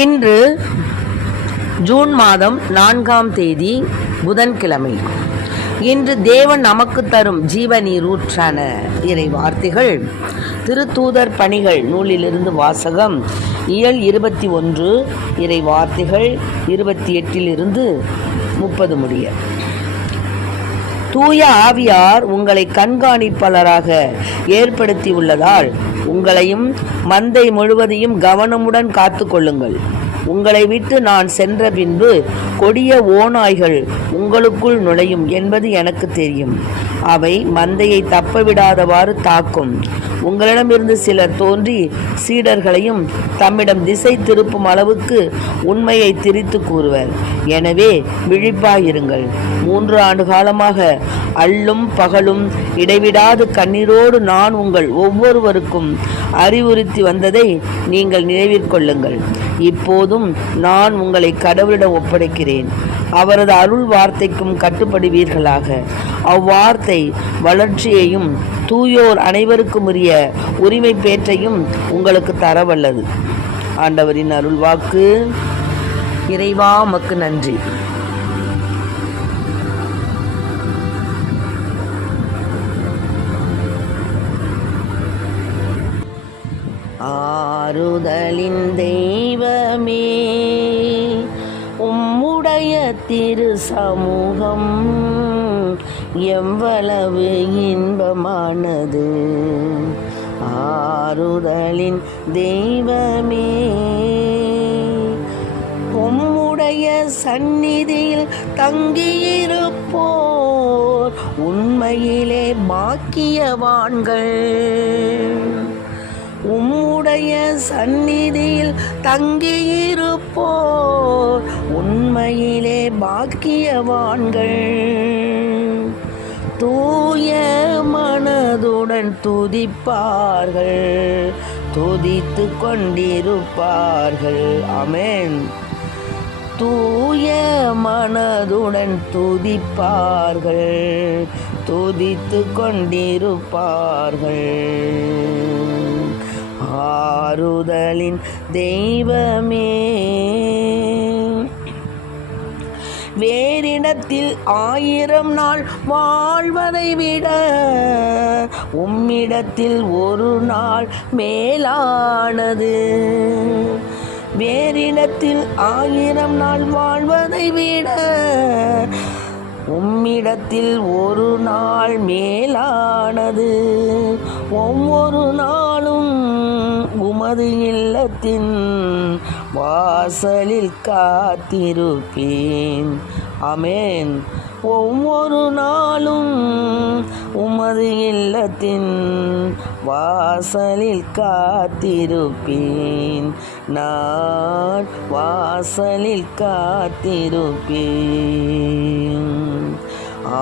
இன்று ஜூன் மாதம் 4ஆம் தேதி புதன்கிழமை. இன்று தேவன் நமக்கு தரும் ஜீவநீரூற்றான இறை வார்த்தைகள் திருத்தூதர் பணிகள் நூலிலிருந்து வாசகம். இயல் 21 இறை வார்த்தைகள் 28 30 முடிய. தூய ஆவியார் உங்களை கண்காணிப்பாளராக ஏற்படுத்தியுள்ளதால் உங்களையும் மந்தை முழுவதையும் கவனமுடன் காத்து கொள்ளுங்கள். உங்களை விட்டு நான் சென்ற பின்பு கொடிய ஓநாய்கள் உங்களுக்குள் நுழையும் என்பது எனக்கு தெரியும். அவை மந்தையை தப்பவிடாதவாறு தாக்கும். உங்களிடமிருந்து சிலர் தோன்றி சீடர்களையும் தம்மிடம் திசை திருப்பும் அளவுக்கு உண்மையை திரித்து கூறுவர். எனவே விழிப்பாயிருங்கள். 3 ஆண்டு காலமாக அல்லும் பகலும் இடைவிடாது கண்ணீரோடு நான் உங்கள் ஒவ்வொருவருக்கும் அறிவுறுத்தி வந்ததை நீங்கள் நினைவிற்கொள்ளுங்கள். இப்போதும் நான் உங்களை கடவுளிடம் ஒப்படைக்கிறேன். அவரது அருள் வார்த்தைக்கும் கட்டுப்படுவீர்களாக. அவ்வார்த்தை வளர்ச்சியையும் தூயோர் அனைவருக்கும் உரிய உரிமை பேற்றையும் உங்களுக்கு தரவல்லது. ஆண்டவரின் அருள் வாக்கு. இறைவா உமக்கு நன்றி. ஆறுதலின் தெய்வமே, உம்முடைய திரு சமூகம் எவ்வளவு இன்பமானது. ஆறுதலின் தெய்வமே, உம்முடைய சந்நிதியில் தங்கியிருப்போர் உண்மையிலே பாக்கியவான்கள். உம்முடைய சந்நிதியில் தங்கியிருப்போர் உண்மையிலே பாக்கியவான்கள். தூய மனதுடன் துதிப்பார்கள், துதித்து கொண்டிருப்பார்கள். ஆமென். தூய மனதுடன் துதிப்பார்கள், துதித்து கொண்டிருப்பார்கள். ஆறுதலின் தெய்வமே, வேறிடத்தில் 1000 நாள் வாழ்வதை விட உம்மிடத்தில் ஒரு நாள் மேலானது. வேறிடத்தில் 1000 நாள் வாழ்வதை விட உம்மிடத்தில் ஒரு நாள் மேலானது. ஒவ்வொரு நாளும் உமது இல்லத்தின் வாசலில் காத்திருப்பேன். ஆமென். ஒவ்வொரு நாளும் உமது இல்லத்தின் வாசலில் காத்திருப்பேன். நான் வாசலில் காத்திருப்பேன்.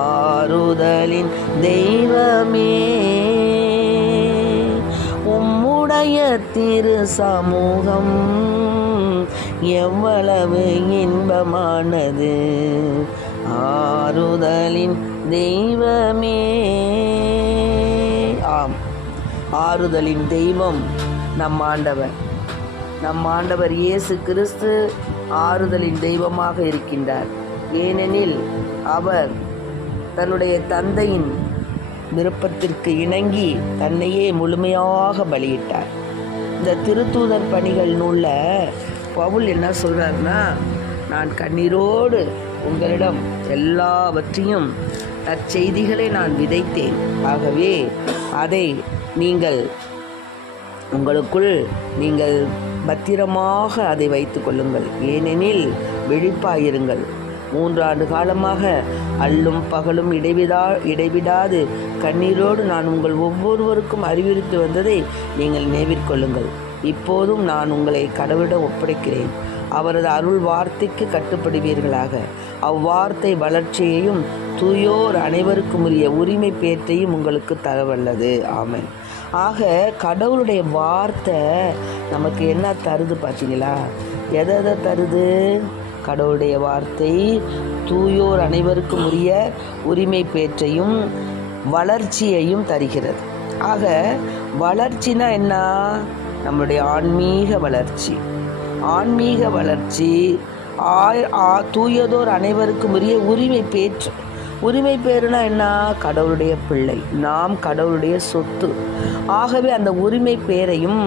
ஆறுதலின் தெய்வமே, உம்முடைய திரு சமூகம் எவ்வளவு இன்பமானது. ஆறுதலின் தெய்வமே. ஆம், ஆறுதலின் தெய்வம் நம் ஆண்டவர். நம் ஆண்டவர் இயேசு கிறிஸ்து ஆறுதலின் தெய்வமாக இருக்கின்றார். ஏனெனில் அவர் தன்னுடைய தந்தையின் விருப்பத்திற்கு இணங்கி தன்னையே முழுமையாக பலியிட்டார். இந்த திருத்தூதர் பணிகள் நூலில் பவுல் என்ன சொல்கிறாருன்னா, நான் கண்ணீரோடு உங்களிடம் எல்லாவற்றையும் நற்செய்திகளை நான் விதைத்தேன். ஆகவே அதை நீங்கள் உங்களுக்குள் நீங்கள் பத்திரமாக அதை வைத்து கொள்ளுங்கள். ஏனெனில் விழிப்பாயிருங்கள். 3 ஆண்டு காலமாக அல்லும் பகலும் இடைவிடாது கண்ணீரோடு நான் உங்கள் ஒவ்வொருவருக்கும் அறிவுறுத்தி வந்ததை நீங்கள் நினைவிற்கொள்ளுங்கள். இப்போதும் நான் உங்களை கடவுளிடம் ஒப்படைக்கிறேன். அவரது அருள் வார்த்தைக்கு கட்டுப்படுவீர்களாக. அவ்வார்த்தை வளர்ச்சியையும் தூயோர் அனைவருக்கும் உரிய உரிமை பேற்றையும் உங்களுக்கு தரவல்லது. ஆமென். ஆக கடவுளுடைய வார்த்தை நமக்கு என்ன தருது பார்த்தீங்களா? எதை தருது? கடவுளுடைய வார்த்தை தூயோர் அனைவருக்கும் உரிய உரிமை பேற்றையும் வளர்ச்சியையும் தருகிறது. ஆக வளர்ச்சினா என்ன? நம்முடைய ஆன்மீக வளர்ச்சி. ஆன்மீக வளர்ச்சி, தூயதோர் அனைவருக்கும் உரிய உரிமை பேற்று. உரிமை பேருனா என்ன? கடவுளுடைய பிள்ளை, நாம் கடவுளுடைய சொத்து. ஆகவே அந்த உரிமை பேரையும்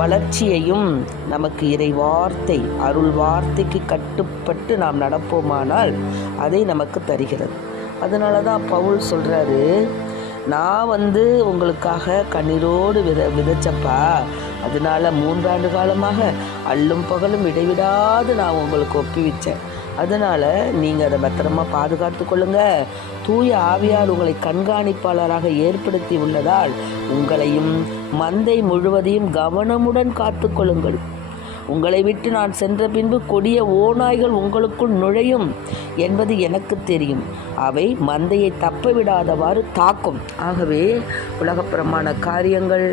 வளர்ச்சியையும் நமக்கு இறை வார்த்தை, அருள் வார்த்தைக்கு கட்டுப்பட்டு நாம் நடப்போமானால் அதை நமக்கு தருகிறது. அதனால தான் பவுல் சொல்கிறாரு, நான் உங்களுக்காக கண்ணீரோடு விதைச்சப்பா, அதனால 3 ஆண்டு காலமாக அல்லும் பகலும் இடைவிடாது நான் உங்களுக்கு ஒப்புவிச்சேன். அதனால் நீங்கள் அதை பத்திரமா பாதுகாத்து கொள்ளுங்க. தூய ஆவியால் உங்களை கண்காணிப்பாளராக ஏற்படுத்தி உள்ளதால் உங்களையும் மந்தை முழுவதையும் கவனமுடன் காத்து கொள்ளுங்கள். உங்களை விட்டு நான் சென்ற பின்பு கொடிய ஓநாய்கள் உங்களுக்குள் நுழையும் என்பது எனக்கு தெரியும். அவை மந்தையை தப்ப விடாதவாறு தாக்கும். ஆகவே உலகப்புறமான காரியங்கள்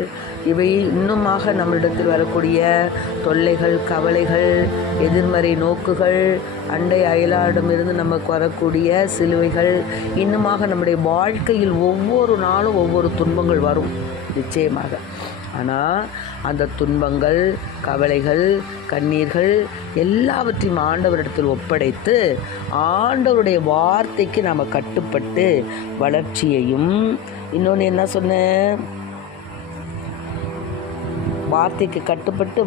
இவை இன்னுமாக நம்மளிடத்தில் வரக்கூடிய தொல்லைகள், கவலைகள், எதிர்மறை நோக்குகள், அண்டை அயலாரிடமிருந்து நமக்கு வரக்கூடிய சிலுவைகள், இன்னுமாக நம்முடைய வாழ்க்கையில் ஒவ்வொரு நாளும் ஒவ்வொரு துன்பங்கள் வரும் நிச்சயமாக. ஆனால் அந்த துன்பங்கள், கவலைகள், கண்ணீர்கள் எல்லாவற்றையும் ஆண்டவரிடத்தில் ஒப்படைத்து ஆண்டவருடைய வார்த்தைக்கு நாம் கட்டுப்பட்டு வளர்ச்சியையும், இன்னொன்று என்ன சொன்னேன், வார்த்தைக்கு கட்டுப்பட்டு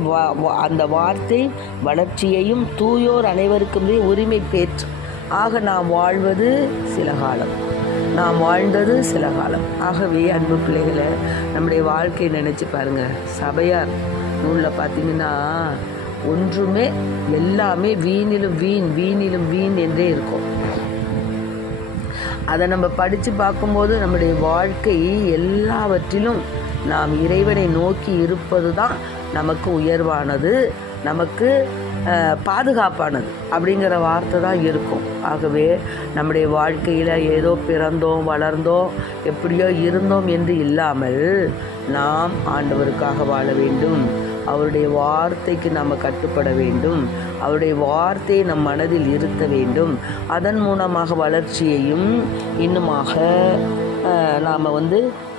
அந்த வார்த்தை வளர்ச்சியையும் தூயோர் அனைவருக்குமே உரிமை பேற்று. ஆக நாம் வாழ்வது சில காலம், நாம் வாழ்ந்தது சில காலம். ஆகவே அன்பு பிள்ளைகளை, நம்முடைய வாழ்க்கையை நினச்சி பாருங்கள். சபையார் நூலில் பார்த்தீங்கன்னா ஒன்றுமே எல்லாமே வீணிலும் வீண், வீணிலும் வீண் என்றே இருக்கும். அதை நம்ம படித்து பார்க்கும்போது நம்முடைய வாழ்க்கை எல்லாவற்றிலும் நாம் இறைவனை நோக்கி இருப்பது தான் நமக்கு உயர்வானது, நமக்கு பாதுகாப்பானது அப்படிங்கிற வார்த்தை தான் இருக்கும். ஆகவே நம்முடைய வாழ்க்கையில் ஏதோ பிறந்தோம், வளர்ந்தோம், எப்படியோ இருந்தோம் என்று இல்லாமல் நாம் ஆண்டவருக்காக வாழ வேண்டும். அவருடைய வார்த்தைக்கு நாம் கட்டுப்பட வேண்டும். அவருடைய வார்த்தையை நம் மனதில் இருத்த வேண்டும். அதன் மூலமாக வளர்ச்சியையும் இன்னுமாக நாம்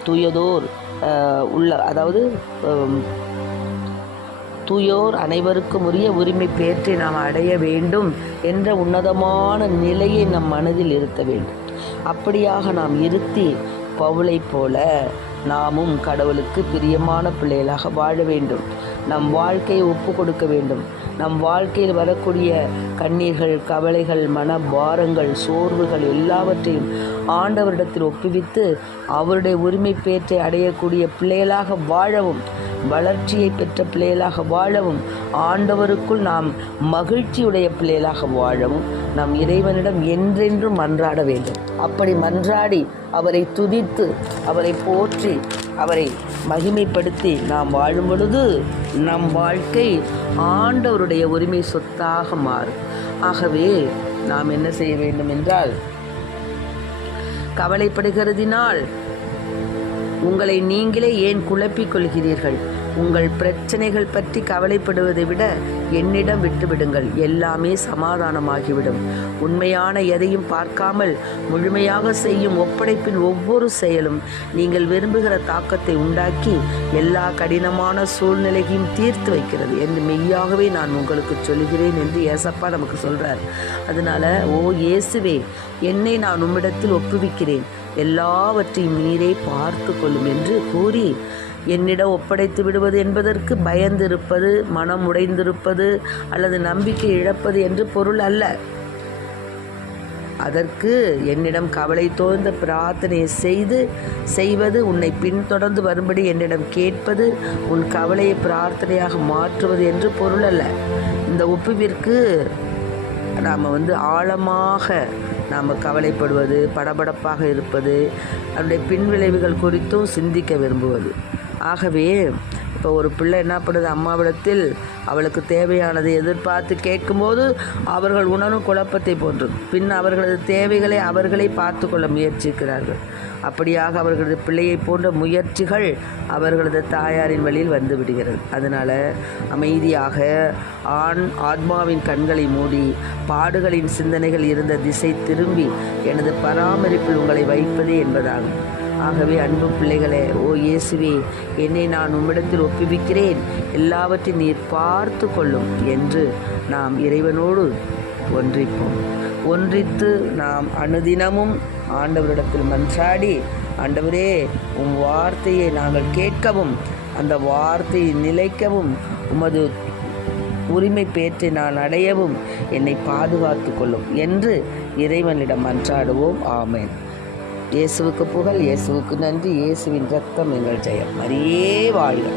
தூயதோர் அதாவது தூயோர் அனைவருக்கும் உரிய உரிமை பேற்றை நாம் அடைய வேண்டும் என்ற உன்னதமான நிலையை நம் மனதில் இருத்த வேண்டும். அப்படியாக நாம் இருத்தி பவுலை போல நாமும் கடவுளுக்கு பிரியமான பிள்ளைகளாக வாழ வேண்டும். நம் வாழ்க்கையை ஒப்பு கொடுக்க வேண்டும். நம் வாழ்க்கையில் வரக்கூடிய கண்ணீர்கள், கவலைகள், மனபாரங்கள், சோர்வுகள் எல்லாவற்றையும் ஆண்டவரிடத்தில் ஒப்புவித்து அவருடைய உரிமை பேற்றை அடையக்கூடிய பிள்ளைகளாக வாழவும், வளர்ச்சியை பெற்ற பிள்ளைகளாக வாழவும், ஆண்டவருக்குள் நாம் மகிழ்ச்சியுடைய பிள்ளைகளாக வாழவும் நம் இறைவனிடம் என்றென்றும் மன்றாட வேண்டும். அப்படி மன்றாடி அவரை துதித்து, அவரை போற்றி, அவரை மகிமைப்படுத்தி நாம் வாழும் பொழுது நம் வாழ்க்கை ஆண்டவருடைய உரிமை சொத்தாக மாறும். ஆகவே நாம் என்ன செய்ய வேண்டும் என்றால், கவலைப்படுகிறதினால் உங்களை நீங்களே ஏன் குழப்பிக் கொள்கிறீர்கள்? உங்கள் பிரச்சனைகள் பற்றி கவலைப்படுவதை விட என்னிடம் விட்டுவிடுங்கள், எல்லாமே சமாதானமாகிவிடும். உண்மையான எதையும் பார்க்காமல் முழுமையாக செய்யும் ஒப்படைப்பின் ஒவ்வொரு செயலும் நீங்கள் விரும்புகிற தாக்கத்தை உண்டாக்கி எல்லா கடினமான சூழ்நிலையையும் தீர்த்து வைக்கிறது என்று மெய்யாகவே நான் உங்களுக்கு சொல்கிறேன் என்று ஏசப்பா நமக்கு சொல்கிறார். அதனால், ஓ இயேசுவே, என்னை நான் உம்மிடத்தில் ஒப்புவிக்கிறேன், எல்லாவற்றையும் நீரே பார்த்து கொள்ளும் என்று கூறி என்னிடம் ஒப்படைத்து விடுவது என்பதற்கு பயந்திருப்பது, மனம் உடைந்திருப்பது அல்லது நம்பிக்கை இழப்பது என்று பொருள் அல்ல. அதற்கு என்னிடம் கவலை தோய்ந்த பிரார்த்தனையை செய்வது, உன்னை பின்தொடர்ந்து வரும்படி என்னிடம் கேட்பது, உன் கவலையை பிரார்த்தனையாக மாற்றுவது என்று பொருள் அல்ல. இந்த ஒப்புவிற்கு நாம் ஆழமாக நாம் கவலைப்படுவது, படபடப்பாக இருப்பது, அதனுடைய பின்விளைவுகள் குறித்தும் சிந்திக்க விரும்புவது. ஆகவே இப்போ ஒரு பிள்ளை என்ன பண்ணுது, அம்மாவிடத்தில் அவளுக்கு தேவையானதை எதிர்பார்த்து கேட்கும்போது அவர்கள் உணரும் குழப்பத்தை போன்றது. பின் அவர்களது தேவைகளை அவர்களே பார்த்து கொள்ள முயற்சிக்கிறார்கள். அப்படியாக அவர்களது பிள்ளையை போன்ற முயற்சிகள் அவர்களது தாயாரின் வழியில் வந்து விடுகிறது. அதனால் அமைதியாக ஆத்மாவின் கண்களை மூடி பாடுகளின் சிந்தனைகள் இருந்த திசை திரும்பி எனது பராமரிப்பில் உங்களை வைப்பதே என்பதாகும். ஆகவே அன்பு பிள்ளைகளே, ஓ இயேசுவே, என்னை நான் உம்மிடத்தில் ஒப்புவிக்கிறேன், எல்லாவற்றையும் நீர் பார்த்து கொள்ளும் என்று நாம் இறைவனோடு ஒன்றித்து நாம் அனுதினமும் ஆண்டவரிடத்தில் மன்றாடி, ஆண்டவரே, உம் வார்த்தையை நாங்கள் கேட்கவும், அந்த வார்த்தையை நிலைக்கவும், உமது உரிமை பேற்றை நான் அடையவும் என்னை பாதுகாத்து கொள்ளும் என்று இறைவனிடம் மன்றாடுவோம். ஆமென். இயேசுவுக்கு புகழ், இயேசுவுக்கு நன்றி. இயேசுவின் இரத்தம் எங்கள் ஜெயம். மரியே வாழ்க.